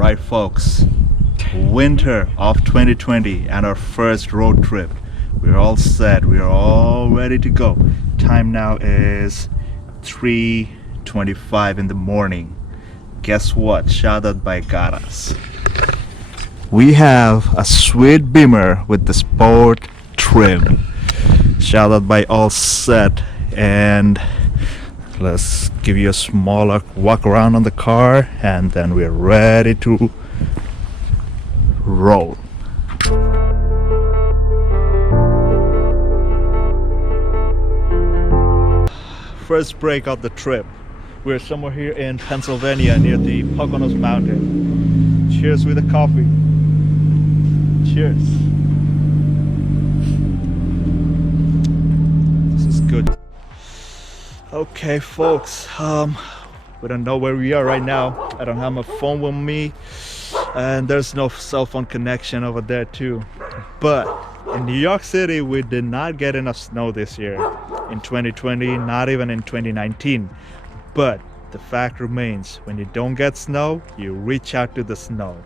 Alright folks, winter of 2020 and our first road trip. We're all set, we're all ready to go. Time now is 3:25 in the morning. Guess what? Shout out by Garas. We have a sweet Beamer with the sport trim. Shout out by All Set, and let's give you a smaller walk around on the car and then we're ready to roll. First break of the trip. We're somewhere here in Pennsylvania near the Poconos Mountain. Cheers with a coffee. Cheers. This is good. Okay folks, we don't know where we are right now. I don't have my phone with me and there's no cell phone connection over there too. But in New York City we did not get enough snow this year in 2020, not even in 2019. But the fact remains, when you don't get snow, you reach out to the snow.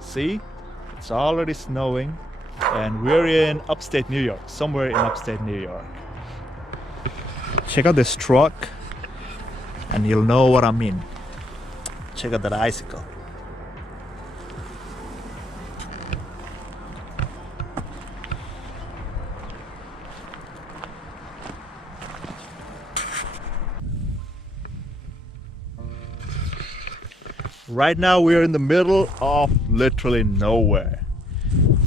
See, it's already snowing and we're in upstate New York, somewhere in upstate New York. Check out this truck and you'll know what I mean. Check out that icicle. Right now we're in the middle of literally nowhere.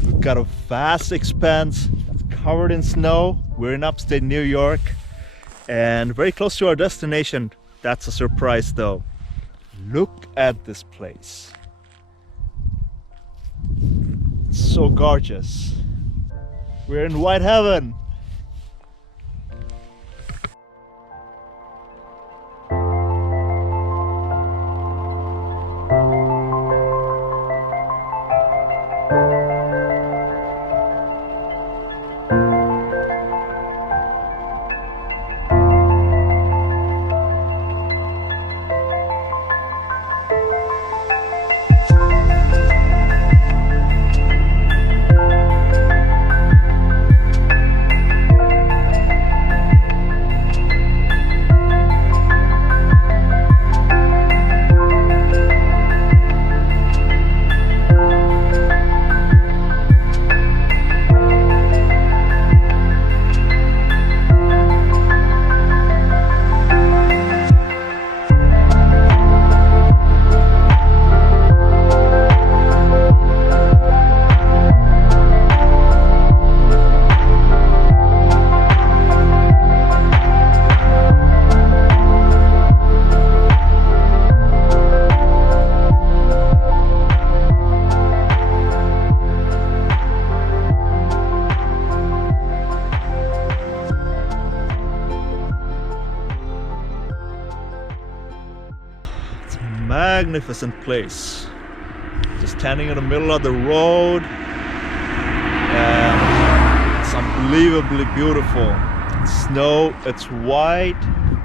We've got a vast expanse that's covered in snow. We're in upstate New York and very close to our destination. That's a surprise though. Look at this place. It's so gorgeous. We're in white heaven. Magnificent place. Just standing in the middle of the road and it's unbelievably beautiful. Snow, it's white,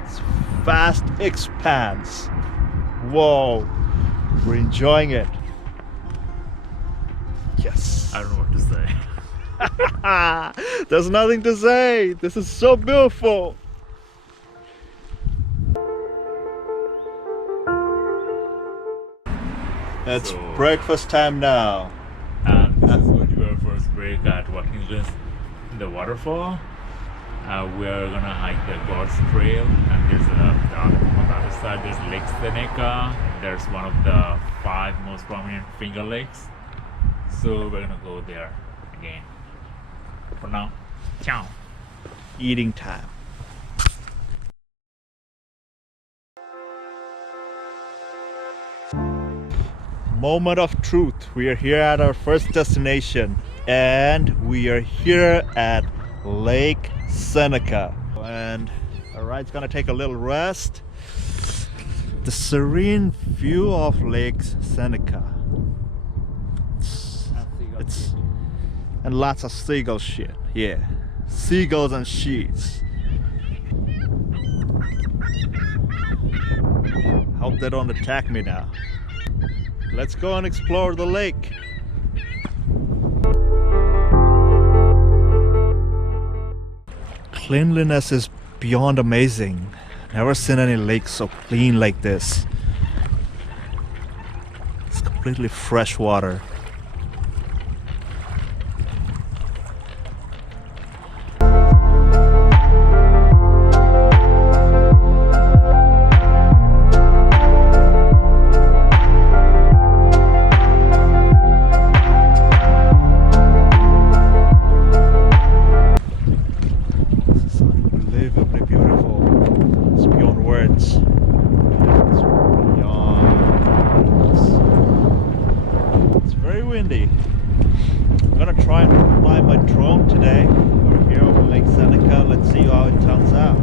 it's vast expanse. Whoa, we're enjoying it. Yes. I don't know what to say. There's nothing to say. This is so beautiful. It's breakfast time now. This is going to be our first break at Watkins Glen, the waterfall. We are gonna hike the Gusts Trail, and there's on the other side there's Lake Seneca. There's one of the 5 most prominent finger lakes. So we're gonna go there again. For now, ciao. Eating time. Moment of truth. We are here at our first destination and we are here at Lake Seneca, and our ride's gonna take a little rest. The serene view of Lake Seneca. It's and lots of seagull shit. Yeah, seagulls and sheets. Hope they don't attack me now. let's go and explore the lake. Cleanliness is beyond amazing. Never seen any lake so clean like this. It's completely fresh water. I'm gonna try and fly my drone today. We're here over Lake Seneca. Let's see how it turns out.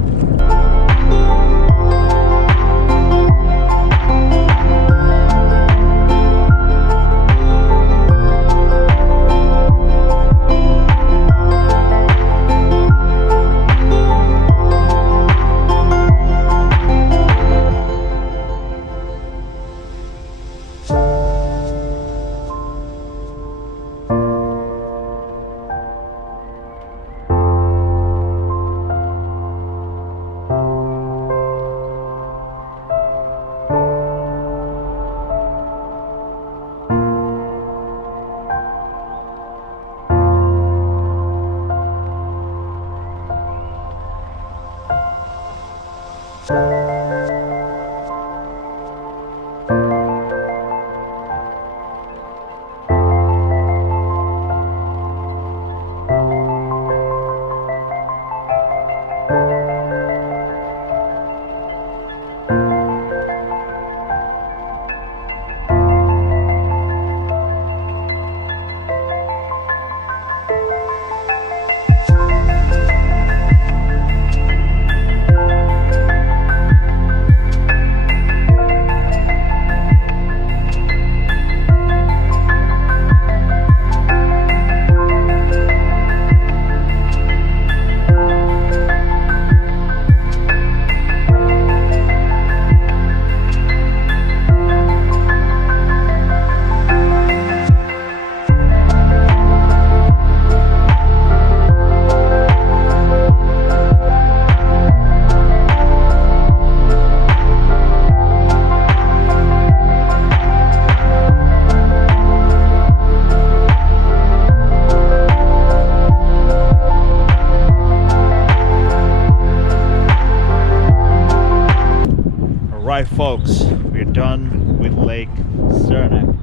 Alright folks, we're done with Lake Seneca,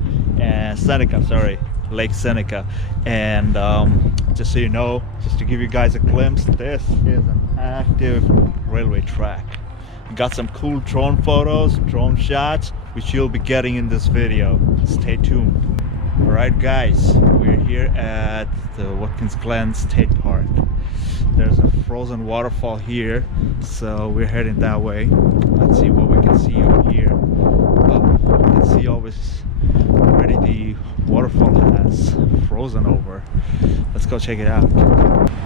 Lake Seneca, and just so you know, just to give you guys a glimpse, this is an active railway track. We got some cool drone photos, drone shots, which you'll be getting in this video. Stay tuned. Alright guys, we're here at the Watkins Glen State Park. There's a frozen waterfall here, so we're heading that way. Let's see what we can see over here. You can see already the waterfall has frozen over. Let's go check it out.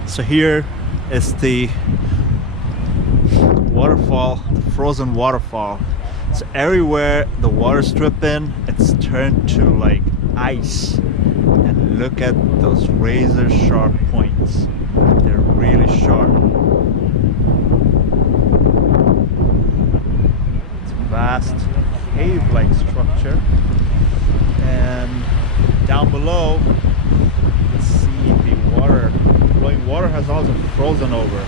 So here is the waterfall, the frozen waterfall. So everywhere the water's dripping, it's turned to like ice. And look at those razor sharp points. They're really sharp. It's a vast cave-like structure. And down below, let's see the water. The flowing water has also frozen over.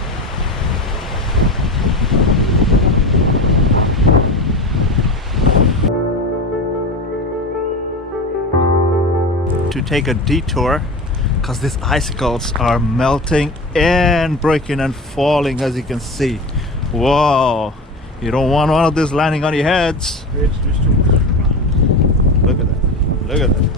To take a detour, because these icicles are melting and breaking and falling, as you can see. Whoa, you don't want one of these landing on your heads. Look at that, look at that.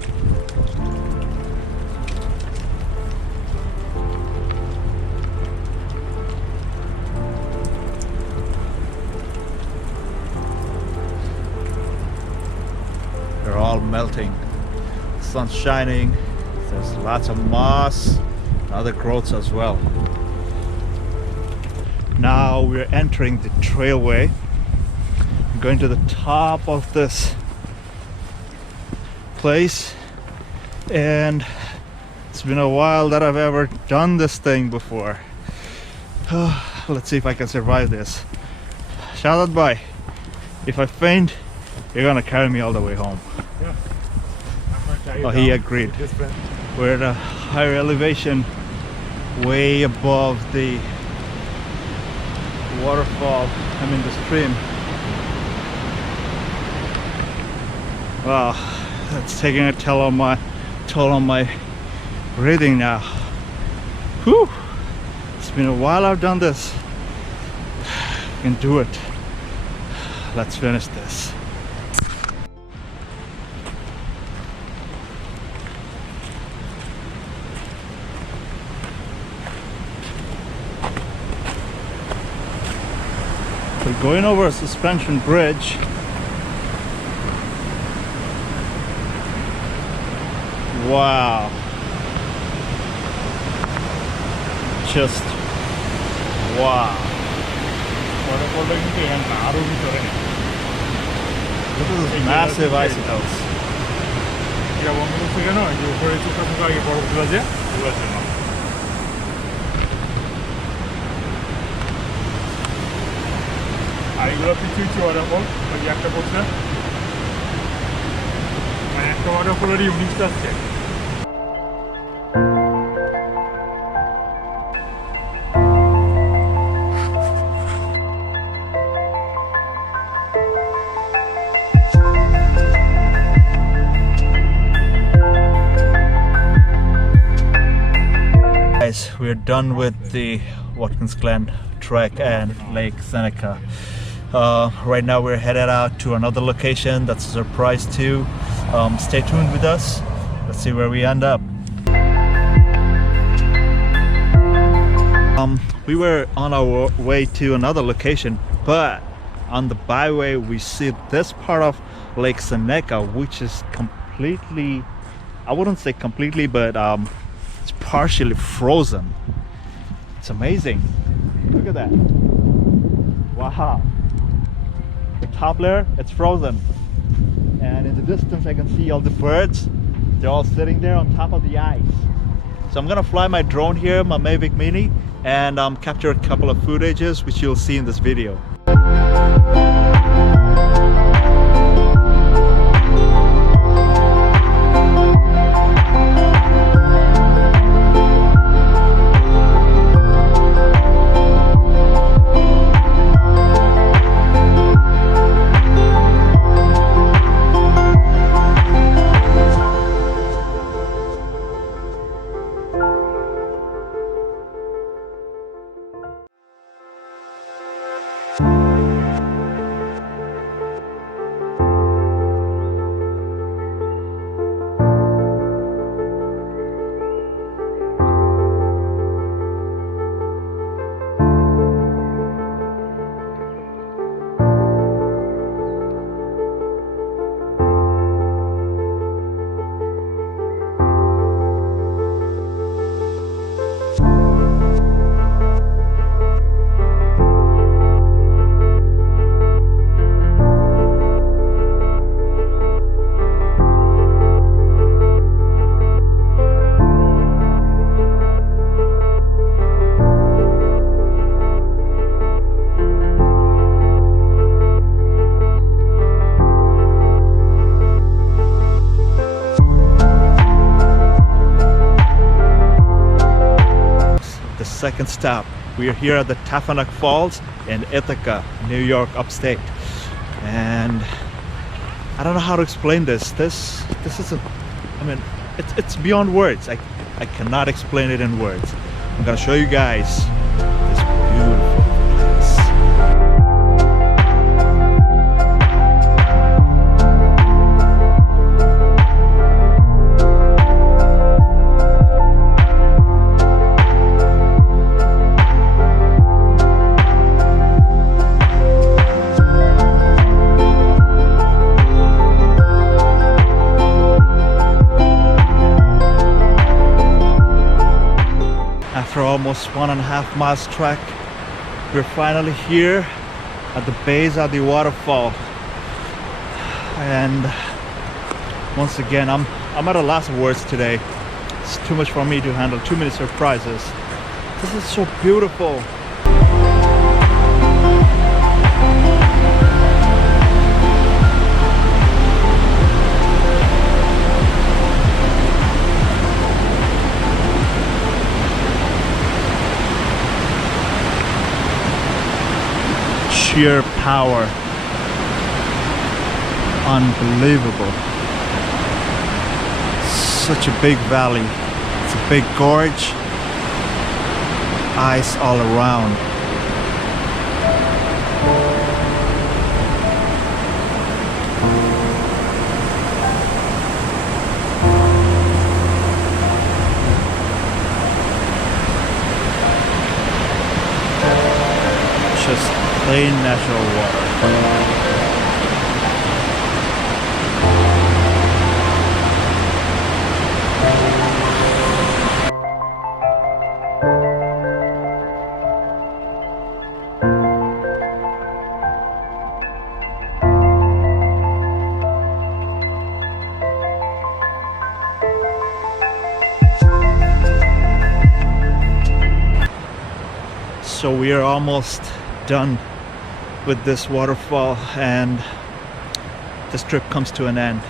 They're all melting. The sun's shining. There's lots of moss and other growths as well. Now we're entering the trailway. I'm going to the top of this place, and it's been a while that I've ever done this thing before. Let's see if I can survive this. Shout out, boy. If I faint, you're gonna carry me all the way home. Yeah. I'm gonna tie you Oh, he down agreed. with this friend. We're at a higher elevation, way above the waterfall. I mean the stream. Wow, that's taking a toll on my breathing now. Whew! It's been a while I've done this. I can do it. Let's finish this. We're going over a suspension bridge. Wow. Just wow. Look at those massive icicles. আর এগুলো কিছু কিছু waterfall ওই যে একটা পড়ছে মানে একটা ওয়াটারফলের ইউনিকটা আছে Guys, we're done with the Watkins Glen trek and Lake Seneca. Right now we're headed out to another location that's a surprise too. Stay tuned with us. Let's see where we end up. We were on our way to another location, but on the byway we see this part of Lake Seneca, which is completely, I wouldn't say completely, but it's partially frozen. It's amazing. Look at that. Wow. The top layer, it's frozen. And in the distance I can see all the birds. They're all sitting there on top of the ice. So I'm gonna fly my drone here, my Mavic Mini, and capture a couple of footages which you'll see in this video. Second stop. We are here at the Taughannock Falls in Ithaca, New York, upstate. And I don't know how to explain this. This is I mean, it's beyond words. I cannot explain it in words. I'm gonna show you guys this beautiful place. After almost 1.5 miles trek, we're finally here at the base of the waterfall, and Once again, I'm at a loss of words today. It's too much for me to handle. Too many surprises. This is so beautiful. Sheer power. Unbelievable. Such a big valley. It's a big gorge. Ice all around. Just plain natural water. So we are almost done with this waterfall and this trip comes to an end.